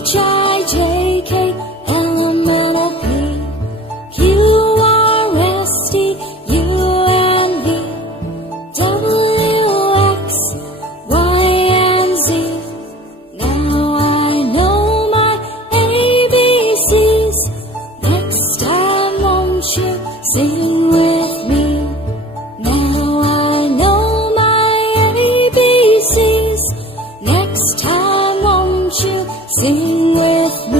H-I-J-K-L-M-N-O-P Q-R-S-T-U-N-V W-X-Y-and-Z. Now I know my ABCs. Next time won't you sing with me? Now I know my ABCs. Next time won't you sing with me?